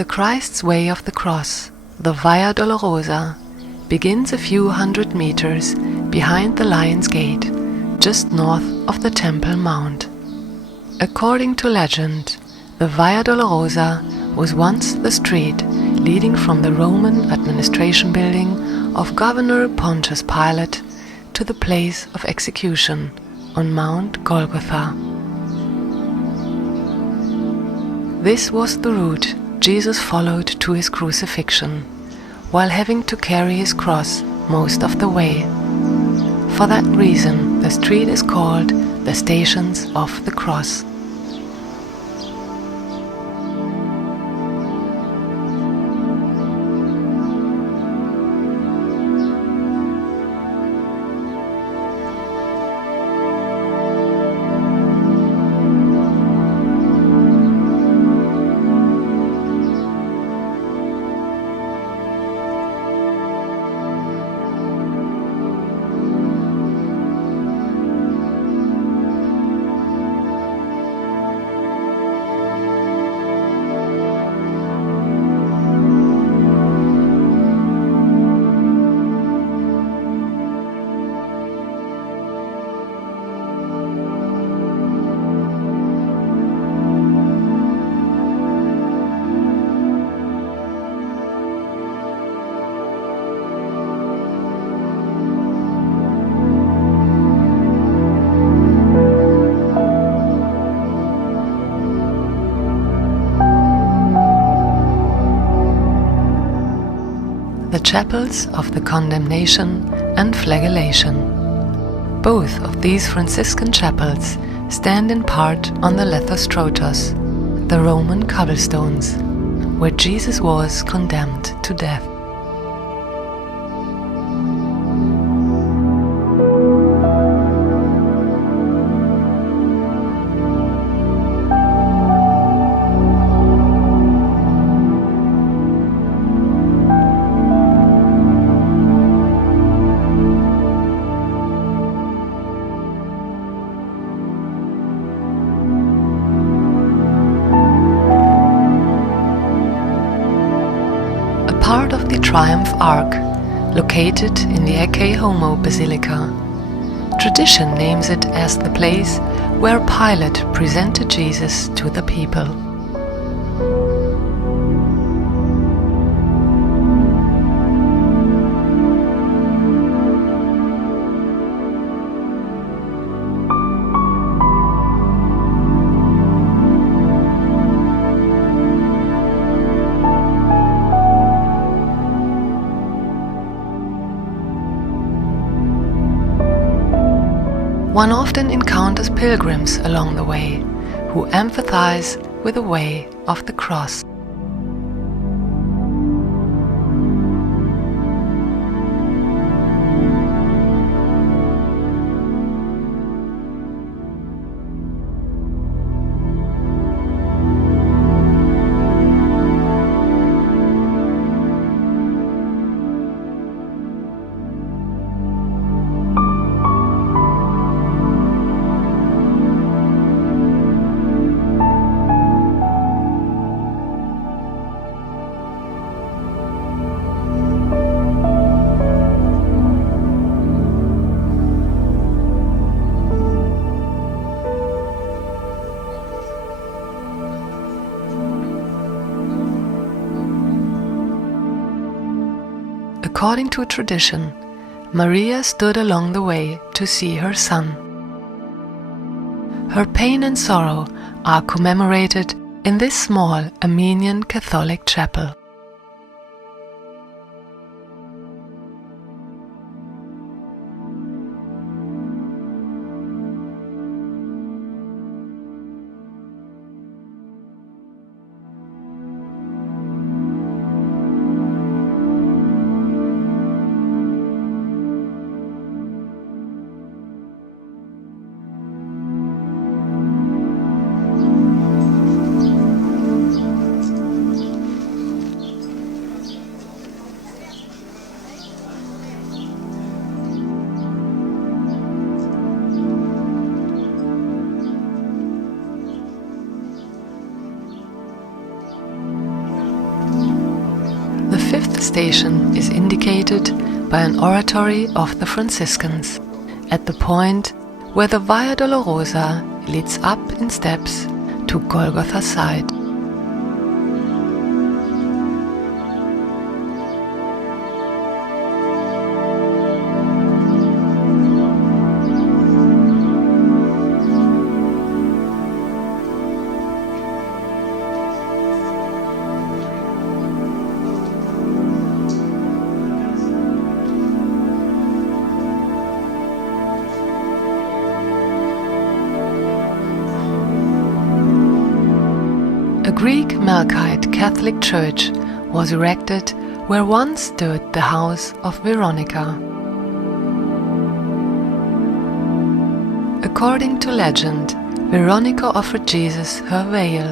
The Christ's Way of the Cross, the Via Dolorosa, begins a few hundred meters behind the Lion's Gate, just north of the Temple Mount. According to legend, the Via Dolorosa was once the street leading from the Roman administration building of Governor Pontius Pilate to the place of execution on Mount Golgotha. This was the route Jesus followed to his crucifixion, while having to carry his cross most of the way. For that reason, the street is called the Stations of the Cross. The chapels of the Condemnation and Flagellation. Both of these Franciscan chapels stand in part on the Lethostrotos, the Roman cobblestones, where Jesus was condemned to death. Part of the Triumph Arch, located in the Ecce Homo Basilica. Tradition names it as the place where Pilate presented Jesus to the people. One often encounters pilgrims along the way who empathize with the way of the cross. According to tradition, Maria stood along the way to see her son. Her pain and sorrow are commemorated in this small Armenian Catholic chapel. station is indicated by an oratory of the Franciscans, at the point where the Via Dolorosa leads up in steps to Golgotha's side. A Greek Melkite Catholic church was erected where once stood the house of Veronica. According to legend, Veronica offered Jesus her veil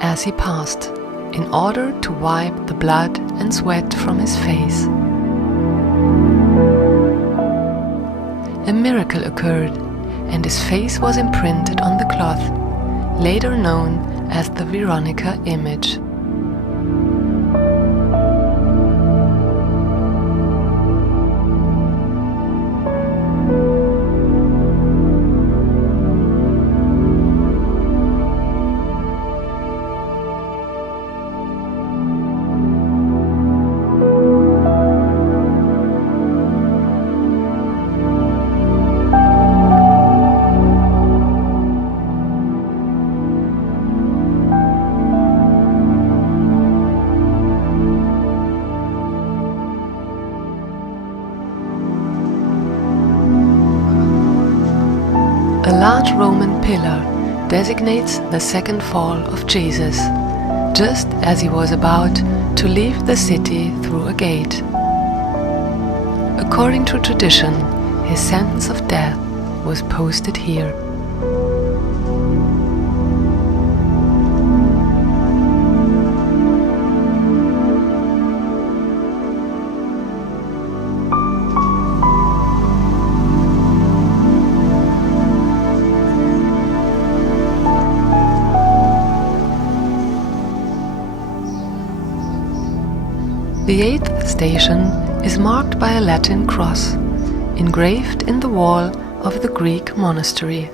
as he passed, in order to wipe the blood and sweat from his face. A miracle occurred, and his face was imprinted on the cloth, later known as the Veronica image. A large Roman pillar designates the second fall of Jesus, just as he was about to leave the city through a gate. According to tradition, his sentence of death was posted here. The eighth station is marked by a Latin cross, engraved in the wall of the Greek monastery.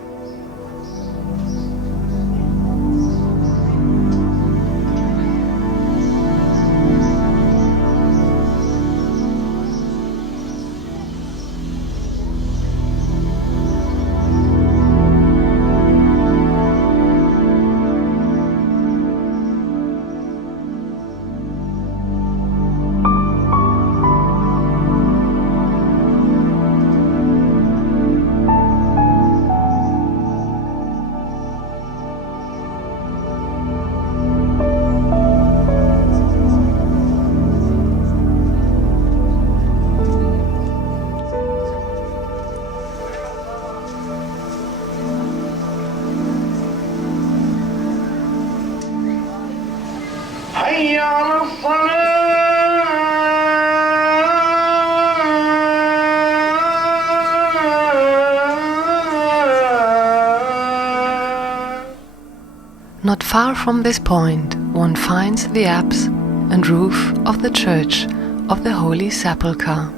Not far from this point, one finds the apse and roof of the Church of the Holy Sepulchre.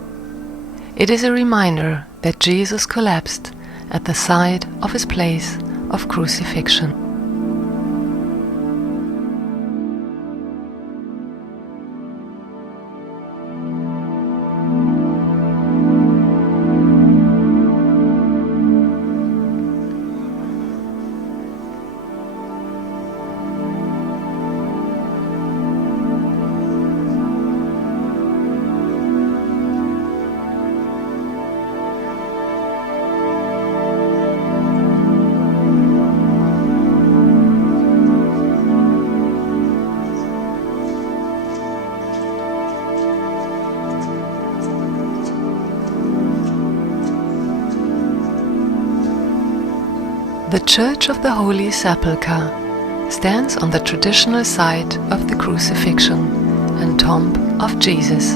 It is a reminder that Jesus collapsed at the side of his place of crucifixion. The Church of the Holy Sepulchre stands on the traditional site of the crucifixion and tomb of Jesus.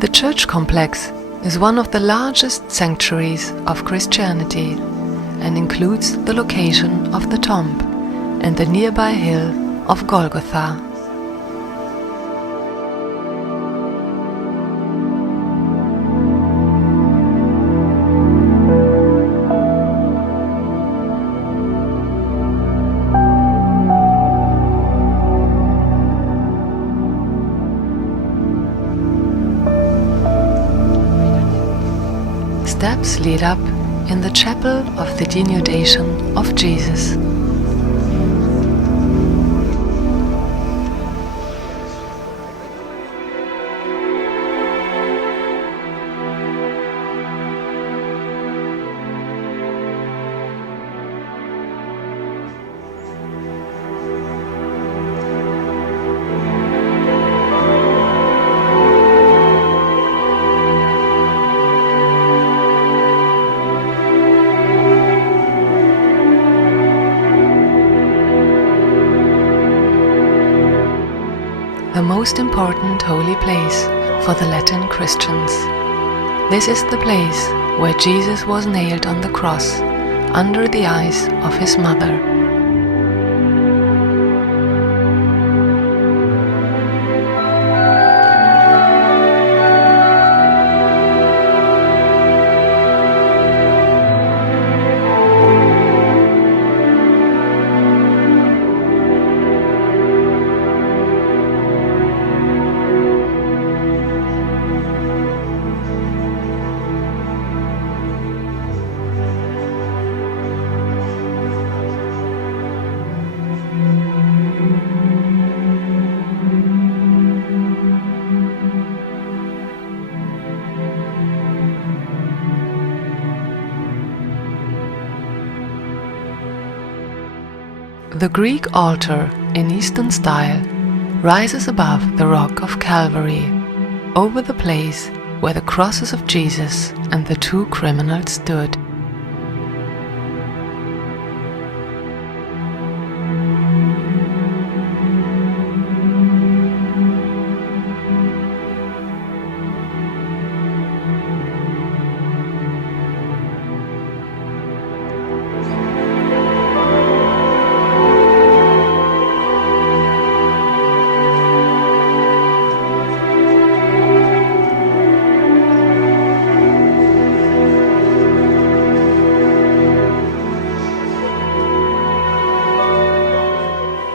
The church complex is one of the largest sanctuaries of Christianity and includes the location of the tomb and the nearby hill of Golgotha. steps lead up in the chapel of the denudation of Jesus. The most important holy place for the Latin Christians. This is the place where Jesus was nailed on the cross under the eyes of his mother. The Greek altar, in Eastern style, rises above the rock of Calvary, over the place where the crosses of Jesus and the two criminals stood.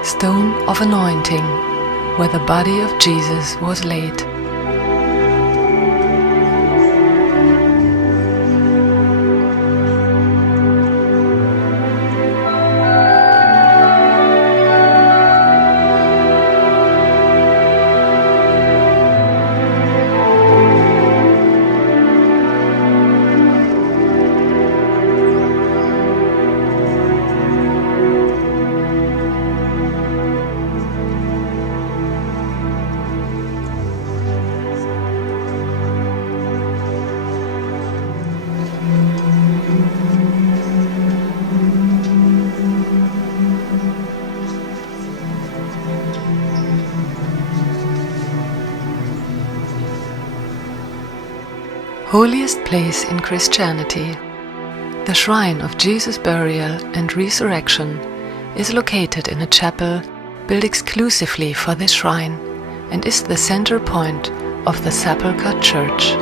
Stone of Anointing, where the body of Jesus was laid. Holiest place in Christianity. The shrine of Jesus' burial and resurrection is located in a chapel built exclusively for this shrine and is the center point of the Sepulchre Church.